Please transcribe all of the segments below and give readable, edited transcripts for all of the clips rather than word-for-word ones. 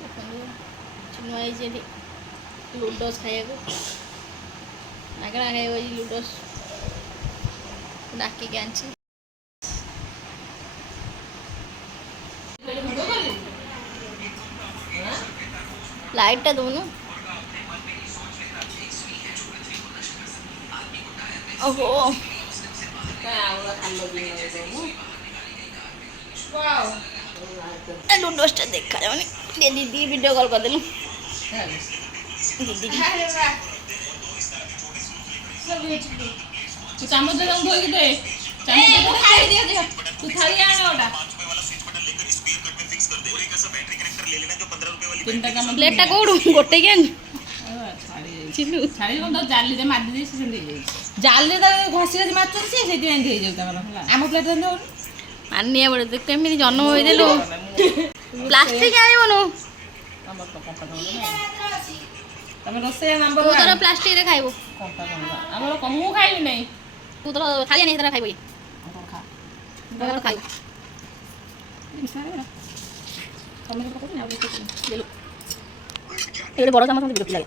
ଦୋକାନ ଚିନ୍ମୟ ହେଇଛି ଏଠି ଲୁଡୋସ୍ ଖାଇବାକୁ ମାଗଣା ଖାଇବ ଏଇ ଲୁଡୋସ୍ ଡାକିକି ଆଣିଛି। ଲାଇଟ୍ଟା ଦଉନୁ। ଓହୋ ଲୁଡୋସ୍ଟା ଦେଖାଯାଉନି। ଦିଦି ଭିଡ଼ିଓ କଲ୍ କରିଦେଲୁ ଦିଦି ଚାମଚ ଧୋଇକି ଦେ। तू थाली आना ओटा ପ୍ଲେଟ୍ଟା କୋଉଠୁ ଗୋଟେ କି ଆଣି ଚିଲୁ ଛାଡ଼ି ତ ଜାଲିରେ ମାରି ଦେଇଛି ସେମିତି ହେଇଯାଇଛି। ଜାଲିରେ ତ ଘଷି ଘଷି ମାରୁଛନ୍ତି ସେ ସେଇଥିପାଇଁ ଏମିତି ହେଇଯାଉଛି ତାଙ୍କର। ଆମ ପ୍ଲେଟ୍ ଏମିତି ହଉନି ମାନିଆ ପଡ଼େ ତୁ କେମିତି ଜନ୍ମ ହୋଇଦେଲୁ। ପ୍ଲାଷ୍ଟିକ୍ ଆଣିବନୁ। ତମେ ରୋଷେଇଆ ନମ୍ବର ତୁ ତୋର ପ୍ଲାଷ୍ଟିକରେ ଖାଇବୁ। ଆମର ମୁଁ ଖାଇବି ନାହିଁ। ତୁ ତୋର ଥାଳି ଆଣି ତୋର ଖାଇବୁ ଖାଇବୁ। ଏଇଗୋଟେ ବଡ଼ ଚାମଚ ବିରକ୍ତି ଲାଗେ।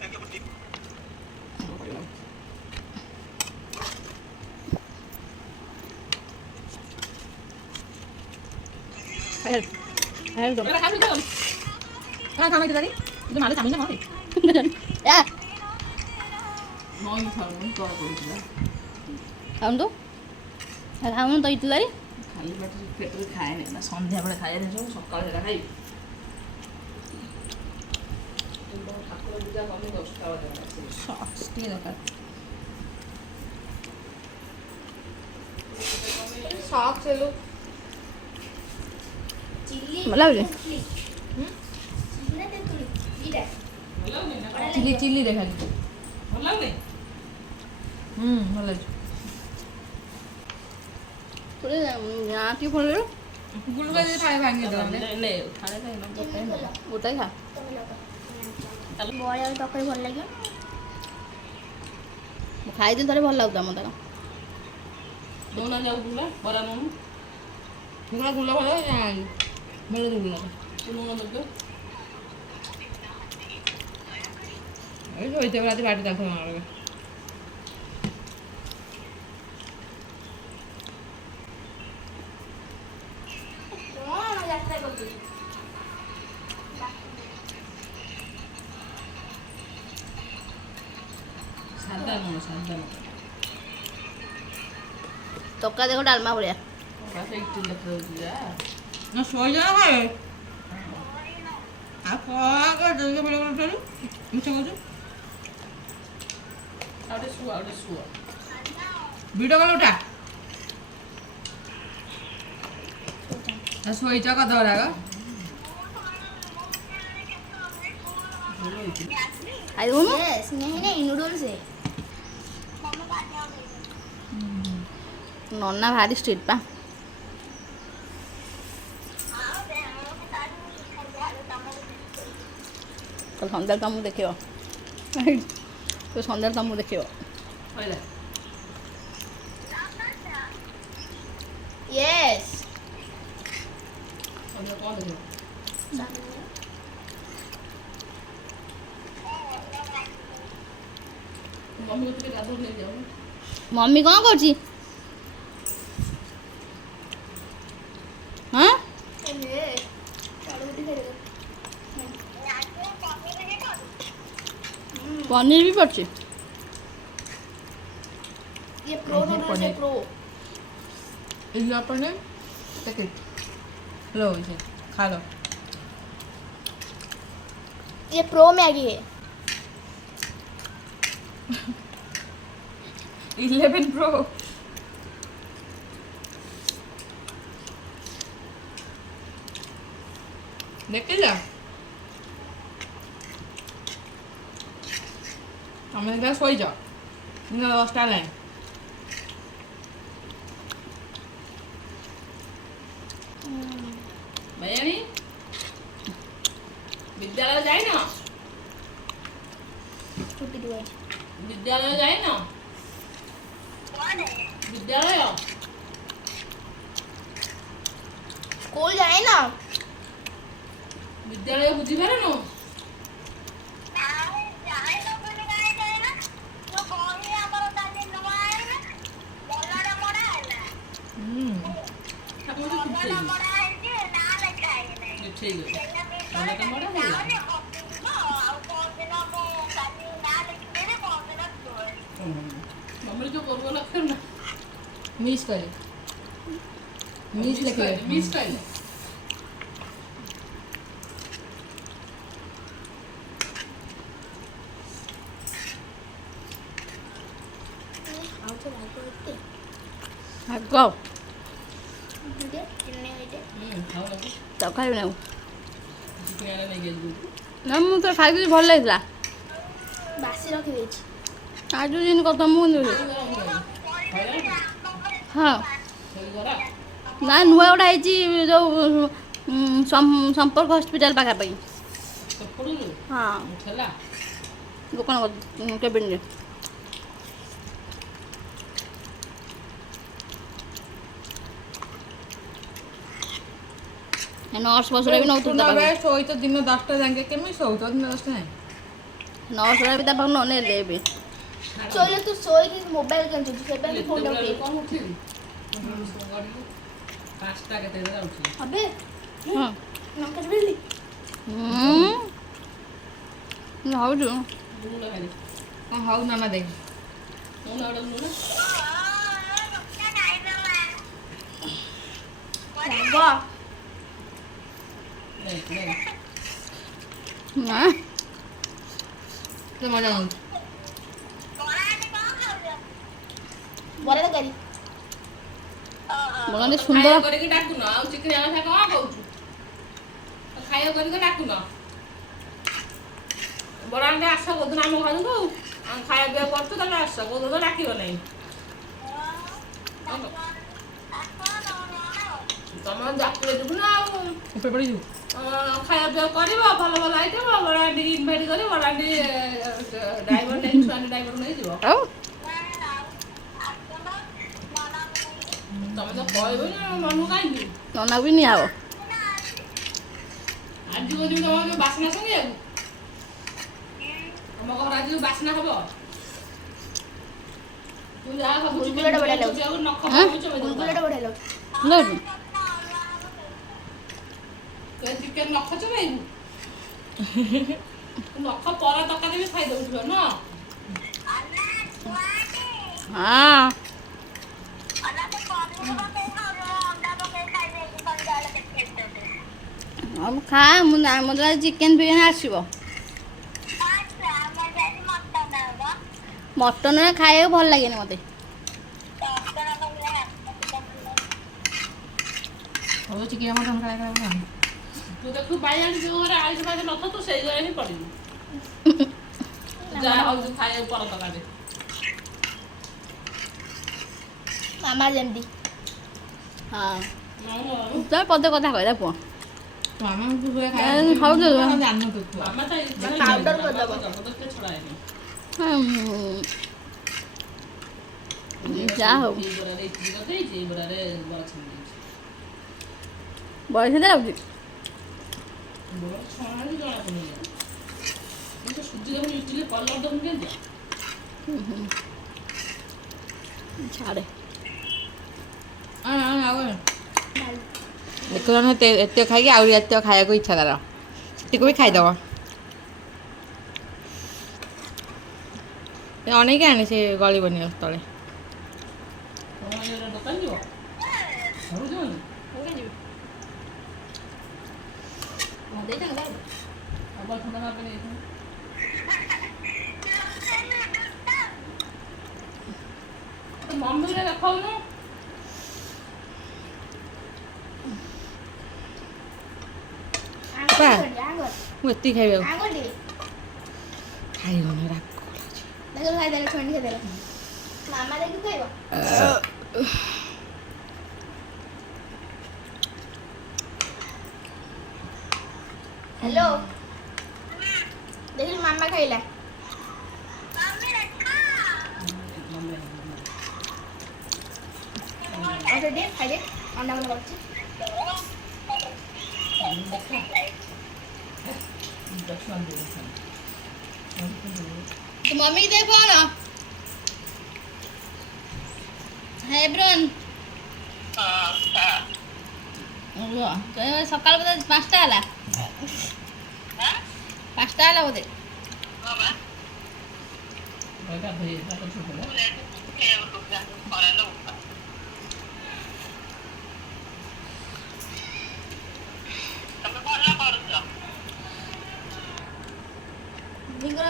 ଖାଉନୁ ଖାଉନୁ ତ ଇଟିଲାରି ଖାଲି ପେଟରେ ଖାଏନି ନା ସନ୍ଧ୍ୟାବେଳେ ଖାଏନି ସବୁ ସକାଳେ ସେଟା ଖାଇବି। ଠାକୁର ପୂଜା କଲେ 10ଟା ବାଜେ ଟିକେ ଦରକାର। ସକ୍ସ ହେଲୁ ଭଲ ଲାଗୁଛି। ଚିଲି ଚିଲି ଦେଖାଲି ଭଲ ଲାଗୁନି। ଭଲ ଲାଗୁଛି। ଟିକେ ଫୋନ ଗୁଲୁଗୁଲା ଥାଳି ଭାଙ୍ଗି ଦବା ଗୋଟାଇ ଖା ବରା ତରକାରୀ ଭଲ ଲାଗିବ। ମୁଁ ଖାଇଥିଲି ଥରେ ଭଲ ଲାଗୁଥିଲା ମୋ ତାର ନଉନା ଯାଉ ଗୁଲା ବରା ନଉନୁ ଗୁଲା ଗୁଲା ଭଲ ଭଲ ଗୁଲା ନଉନା ଦେବୁ ଏଇ ଶୋଇଥିବ ରାତି ବାଟି ତାକୁ ମାରିବେ। ସାଧା ନୁହଁ ସାଧା ତରକାରୀ ଦେଖ ଡାଲମା ଭଳିଆ। ନା ଶୋଇଯା ଖାଏ ଆଉ କଣ ମିଛ କହୁଛୁ। ଆଉ ଗୋଟେ ଶୁଅ ଭିଡ଼ିଓ କଲ୍ ଉଠା ଶୋଇଛ କଥା ଗୁଡ଼ାକ ଖାଇବୁନୁ ନୁଡଲ୍ସ ନନା ଭାରି ଷ୍ଟ୍ରିଟ୍ ପା। ସନ୍ଧ୍ୟାରେ ତମକୁ ଦେଖିବ ତୁ ସନ୍ଧ୍ୟାରେ ତମକୁ ଦେଖିବ। ୟେସ୍ ମମି କ'ଣ କରୁଛି? ହଁ पनीर भी पड़े ये प्रो नूडल्स है प्रो इल्ला पनीर पैकेट लो इसे खा लो। ये प्रो मैगी है 11 प्रो ଦେଖିଲା ତମେ ଦେଖିଲା ଶୋଇଛ ଦିନ 10ଟା ହେଲାଣି। ଭାଇଆଣି ବିଦ୍ୟାଳୟ ଯାଇନ? छुट्टी दिया ବିଦ୍ୟାଳୟ ଯାଇନ? ବିଦ୍ୟାଳୟ स्कूल जाए ना विद्यालय ବିଦ୍ୟାଳୟ ବୁଝିପାରୁନୁ? मिस करे मिस लिखे मिस कर ଆଉ ତ ରାଗ ଏତେ ଆଗ ଟିକେ ଚିନି ଏଇଟେ ତ ଖାଇବି ନା ନେଇକି ନା ମୁଁ ତ ଖାଇଥିଲି ଭଲ ଲାଗିଥିଲା ବାସି ରଖିଦେଇଛି ଆଜି ଯେମିତି କଥା ମୁଁ ହଁ ନା ନୂଆ ଗୋଟେ ହେଇଛି ଯେଉଁ ସମ୍ପର୍କ ହସ୍ପିଟାଲ ପାଖାପାଖି ହଁ ଦୋକାନ କେବିନରେ ନର୍ସ ବସରେ ବି ନେଉଥିଲେ ଶୋଇ ତ ଦିନ 10ଟା ଯାକେ କେମିତି ଶୋଉଛ ଦିନ 10ଟା ଯାଏଁ ନର୍ସ ବି ତା ପାଖକୁ ନ ନେଲେ ଏବେ ଶୋଇଲେ ତୁ ଶୋଇକି ମୋବାଇଲ କେଞ୍ଚୁଛୁ ସେପାଇଁ ଫୋନ୍ ଉଠେଇବୁ କଣ ଉଠିବି ପାଞ୍ଚଟା କେତେ ଉଠିବି ଅବେ ହଁ ଲଙ୍କା ଚୁବେଇଲି ଭାବୁଛୁ ଲୁଣ ଖାଲି ହଁ ହଉ ନାନା ଦେଖ ଲୁଣ ଲୁଣ ରାଗ ନା ସେ ମଜା ନଉଛି ବରା ତରକାରୀ ବୋଲନ୍ତି ସୁନ୍ଦର କରିକି ଡାକୁନ ଆଉ ଚିକେନ କଥା କଣ କହୁଛୁ ଖାଇବା କରିକି ଡାକୁନ ବଡ଼ ଆଣ୍ଟି ଆସ କୋଉଦିନ ଆମ ଘରକୁ ଖାଇବା ପିଇବା କରୁଛୁ ତାହେଲେ ଆସ କୋଉଦିନ ଡାକିବ ନାହିଁ ତମେ ଡାକିଲେ ଯିବୁ ନା ଆଉ ଉପରେ ପଡ଼ିଯିବୁ ଖାଇବା ପିଇବା କରିବ ଭଲ ଭଲ ଆଇଟମ ବଡ଼ ଆଣ୍ଟିକି ଇନଭାଇଟ୍ କରିବ ବଡ଼ ଆଣ୍ଟି ଡ୍ରାଇଭର ନେଇ ଛୁଆଣ୍ଟି ଡ୍ରାଇଭର ନେଇଯିବ ଆଉ ତମେ ତ କହିବ ନା ମନକୁ କାହିଁକି ନନା ବି ନିଆ ହବ ଆଜି କହୁଛି ତମ ଯୋଉ ବାସ୍ନା ଶୁଣିବାକୁ ତମ ଘର ଆଜି ଯୋଉ ବାସ୍ନା ହବ ତୁ ଯାହା ଭାବୁଛୁ ଗୁଲଗୁଲାଟା ବଢ଼ିଆ ଲାଗୁଛି। ନଖ ଗୁଲଗୁଲାଟା ବଢ଼ିଆ ଲାଗୁଛି ଲାଗୁଛି ଚିକେନ ନଖ ଚୋବେଇବୁ ନଖ ପର ତରକାରୀ ବି ଖାଇଦଉଥିବ ନୁହଁ ହଁ ଆଉ ଖା ମୁଁ ମୋତେ ଚିକେନ ବିରିୟାନୀ ଆସିବ ମଟନରେ ଖାଇବାକୁ ଭଲ ଲାଗେନି ମୋତେ ହଉ ଚିକେନ ମଟନ ଖାଇବା ତୁ ଦେଖୁ ବାଇଆଣି ଯୋଉ ଘରେ ଆଇସ ଫାଇସ ନଥିବ ତୁ ସେଇ ଘରେ ହିଁ ପଡ଼ିବୁ ଯାହା ହଉଛି ଖାଇବାକୁ ପର ତରକାରୀ ମାମା ଯେମିତି ହଁ ତମେ ପଦେ କଥା କହିଲା ପୁଅ ମାମା ତୁ ହୁଏ ଖାଉଛୁ ଜାଣିନୁ ତୁ ମାମା ତ ପାଉଡର କରିଦବ। ଜବରଦସ୍ତି ଛଡ଼ାଏନି ଯା ହଉ ଏଇ ବରାରେ ଇଟିଲି କରିଦେଇଛି ଏଇ ବରାରେ ବରା ଛାଣି ଦେଇଛି ବୟସ ଲାଗୁଛି ବରା ଛଣା ବି ଜଣା ପଡୁନି କିନ୍ତୁ ସୁଜି ଦେବୁନି ଇଟିଲି କଲର ଦେବୁନି କେମିତି ଛାଡ଼େ ଦେଖୁନ ଏତେ ଖାଇକି ଆହୁରି ଏତେ ଖାଇବାକୁ ଇଚ୍ଛା ତାର ସେତିକି ବି ଖାଇଦବ ଅନେଇକି ଆଣେ ସେ ଗଳିବନି ଆଉ ତଳେ ତମ ଇଏରେ ଦୋକାନ ଯିବ ଘରୁ ଯିବନି ଅବା ଥଣ୍ଡା ନା ପାଇଁ ମମ୍ମିରେ ଦେଖାଉନୁ ମୁଁ ଏତିକି ଖାଇବାକୁ ଖାଇବନି ରାଗ ଖାଇଦେଲେ ଛୁଆଣି ଖାଇଦେଲେ ମାମା ଦେଖି ଖାଇବ ହ୍ୟାଲୋ ଦେଖିଲୁ ମାମା ଖାଇଲା ଆଉ ସେଠି ଖାଇଦେ ଅଣ୍ଡା ଭଲ କରୁଛି तो मम्मी की देखो ना है ब्रन तो सकाल बोधे 5टा हला 5टा हला बोधे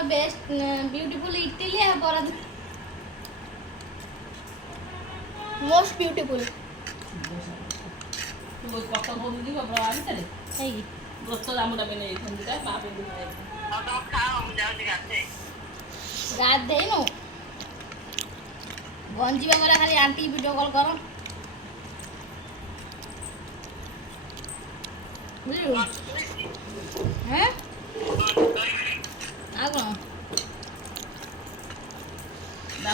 बेस्ट ब्यूटीफुल इटली है बड़ा मोस्ट ब्यूटीफुल ତୁ କଟକ କୋଉଠି ଯିବ ବଡ଼ ଆଣିଥିଲେ ହେଇକି ବ୍ରତ ଜାମୁଟା ବି ନେଇଥାନ୍ତି ତା ମା ପାଇଁ रात देनु गंजी बगरा खाली आंटी वीडियो कॉल करो बुझियो हैं आ कोन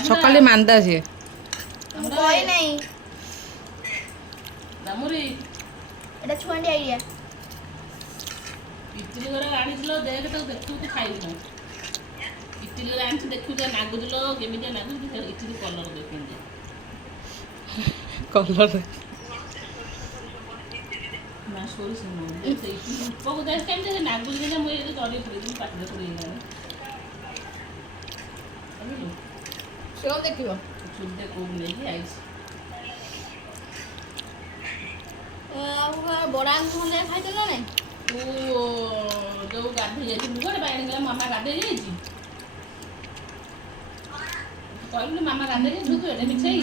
ସକାଳେ ମାନ୍ଦା ସିଏ कोई नहीं ଜାମୁରି এটা ছুয়ান্ডি আইডিয়া ଇଟିଲି ଘର ଆଣିଥିଲ ଦେଖ ତାକୁ ଦେଖିବୁ ତୁ ଖାଇବୁ ନା ଇଟିଲି ଘର ଆଣିଛି ଦେଖିବୁ ଯେ ନାଗୁଥିଲ କେମିତିଆ ନାଗୁଛି ଇଟିଲି କଲର ଦେଖେନ୍ତି କଲର ନା ସୋରିଷ ନୁହଁ ସେ ଇଟିଲି ଉପକୁ ଦେଖ କେମିତି ସେ ନାଗୁଛି ଯେ ମୁଁ ଏଇଠି ଜରି ପୁରେଇବି ପାଟିରେ ପୁରେଇଲାଣି ବୁଝିଲୁ सेओ देखियो ଚୁଲିଟେ କୋଉଠି ନେଇକି ଆଇଛି बड़ा नहले खाइदेल ना ତୁ ଯୋଉ ଗାଧେଇ ଯାଇଥିଲୁ ଗୋଟେ ପାଣି ଗଲା ମାମା ଗାଧେଇ ଯାଇଛି କହିଲୁ ମାମା ଗାଧେଇ ଯାଇଛି ତୁ ଏଡ଼େ ମିଛେଇ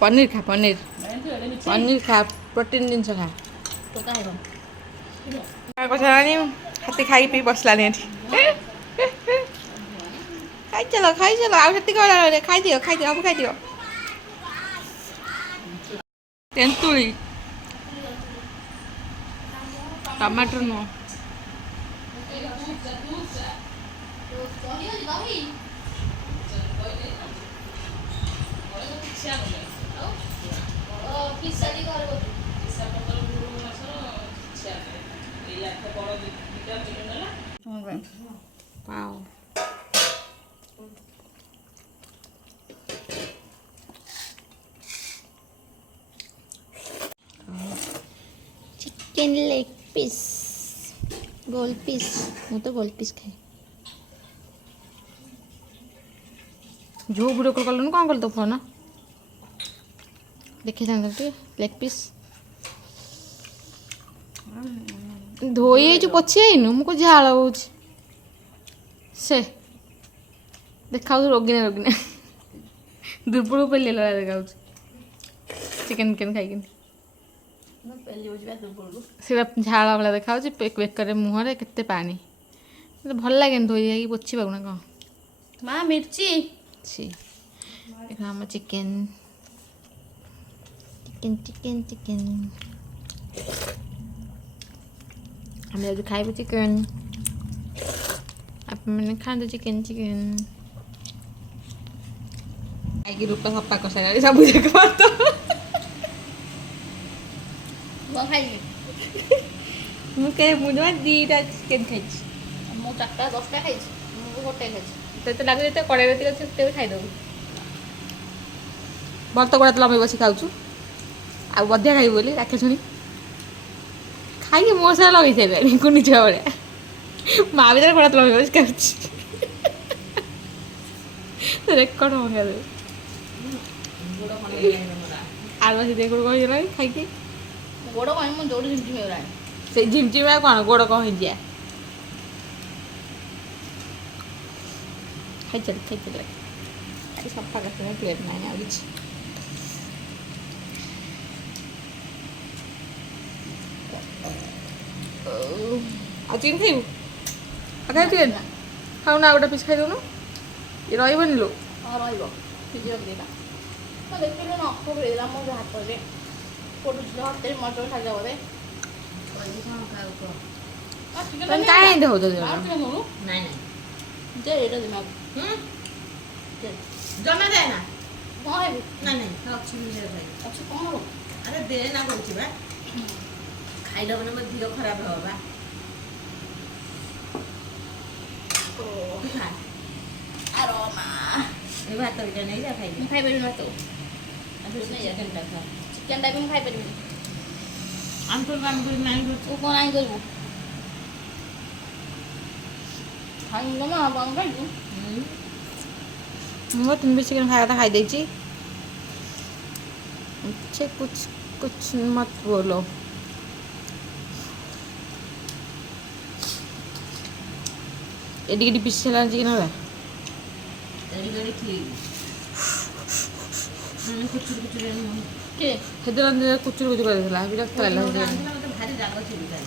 ପନିର ଖା ପନିର ତୁ ଏଡ଼େ ମିଛେଇ ପନିର ଖା ପ୍ରୋଟିନ୍ ଜିନିଷ ଖା तो खाइबो କଥା ହେଲାନି ହାତୀ ଖାଇ ପିଇ ବସିଲାନି ଏଠି ଖାଇଚାଲ ଆଉ ସେତିକି ଖାଇଦିଅ ସବୁ ଖାଇଦିଅ ତେନ୍ତୁଳି ଟମାଟର ନୁହଁ ପାଓ चिकन लेग पीस गोल पीस ମୁଁ ତ ଗୋଲ ପିସ୍ ଖାଏ ଯେଉଁ ଭିଡ଼ିଓ କଲ୍ କଲୁନି କ'ଣ କଲୁ ତୋ ଫୋନ୍ ଦେଖିଥାନ୍ତ ଟିକେ ଲେଗ୍ ପିସ୍ ଧୋଇ ହେଇଛୁ ପୋଛି ହେଇନୁ ମୁଁ କହୁଛି ଝାଳ ହେଉଛି ସେ ଦେଖାଉଛି ରୋଗିନା ଦୁର୍ବଳ ପେଲିଲା ଦେଖାଉଛି ଚିକେନ୍ ଖାଇକିନି ସେଇଟା ଝାଳ ଭଳିଆ ଦେଖାହେଉଛି ବେକରେ ମୁହଁରେ କେତେ ପାଣି ମୋତେ ଭଲ ଲାଗେନି ଧୋଇ ହେଇକି ପୋଛିବାକୁ ନା କ'ଣ ମା ମିର୍ଚି ছি এখন আমার চিকেন আমি আজ খাইব চিকেন আপনার খাଆନ୍ତୁ ଚିକେନ ଖାଇକି ରୂପା ସଫା କରିସାରିଲାଣି ସବୁ ଯାକ ଭାତ ମୁଁ ଖାଇଲି ମୁଁ ଜମା 2ଟା ଚିକେନ ଖାଇଛି ମୁଁ 4ଟା 10ଟା ଖାଇଛି ମୁଁ ଗୋଟେ ଖାଇଛି ତତେ ଲାଗୁଛି ଯେତେ କଡ଼େଇ ଯେତିକି ଅଛି ସେତେ ବି ଖାଇଦେବୁ ଭଲ ତ ଗୋଡ଼ା ତ ଲମ୍ବେଇ ବସି ଖାଉଛୁ ଆଉ ବଧିଆ ଖାଇବୁ ବୋଲି ରାକ୍ଷୀ ଶୁଣି ଖାଇକି ମୋ ସାରା ଲଗେଇ ସାରିଲାଣି କୁନି ଛୁଆ ଭଳିଆ ମା ଭିତରେ ଗୋଡ଼ା ତ ଲମ୍ବେଇ ବସି ଖାଉଛି ରେକର୍ଡ ମଙ୍ଗା ଦେବୁ ଆଳୁ ବସି ଦେଇ ଗୋଡ଼ କହିଦେଲାଣି ଖାଇକି ଗୋଡ଼ କଣ ମୁଁ ଦୌଡ଼ି ଝିମଝିମ ହେଇଗଲାଣି ସେଇ ଝିମଝିମ ଆଉ କ'ଣ ଗୋଡ଼ କ'ଣ ହେଇଯିବା ଖାଇଚାଲ ଆଜି ସଫା କରିଥିବେ ପ୍ଲେଟ୍ ନାହିଁ ଆଉ କିଛି ଆଉ ଚିକେନ୍ ଖାଇବୁ ଆଉ ଖାଇବୁ ଚିକେନ୍ ଖାଉନା ଆଉ ଗୋଟେ ପିସ୍ ଖାଇଦେଉନୁ ଏ ରହିବନି ଲୋ ହଁ ରହିବ ଫ୍ରିଜରେ ରଖିଦେଲା ମୁଁ ଦେଖିଲି ନଖ ପୁରେଇଲା ମୋ ହାତରେ ପଡ଼ୁଛି ହାତରେ ମଟର ଖାଇଲା ବୋଧେ ତମେ କାହିଁ ଏମିତି ହଉଛ ଯେ ଏଇଟା ଦିମାଗ ଜମା ଯାଏ ନା କ'ଣ ହେବି ନାଇଁ ଅଛି ଅଛି କ'ଣ ହବ ଆରେ ଦେ ନା କହୁଛି ବା ଖାଇ ଖାଇଦେବ ମାନେ ମୋ ଦେହ ଖରାପ ହେବ ବା। ତୁ ଖା। ଆରୋମା ଏ ଭାତ ଦୁଇଟା ନେଇଯା ଖାଇବି। ମୁଁ ଖାଇପାରିବିନି ଭାତ ଚିକେନଟା ଖା। ଚିକେନଟା ବି ମୁଁ ଖାଇପାରିବିନି। ଆଣ୍ଠୁ କାମ କରି ନାହିଁ ତୁ କ'ଣ ଆଣି କରିବୁ ଖାଇବୁ ନା କ'ଣ ଖାଇବୁ ମୁଁ 3 ପିସ୍ ଚିକେନ୍ ଖାଇବା କଥା ଖାଇଦେଇଛି। अच्छे कुछ कुछ मत बोलो। एडी एडी पिस चला चिकेन होला ଏଠି ଗଡ଼ି ଠିକ୍ ମାନେ କୁଚୁର କୁଚୁର କିଏ ହେଦିନ କୁଚୁର କୁଚୁର କରିଥିଲା ବିରକ୍ତ ଲାଗିଲା ମୋତେ ଭାରି ରାଗ ଚିଡିଲା।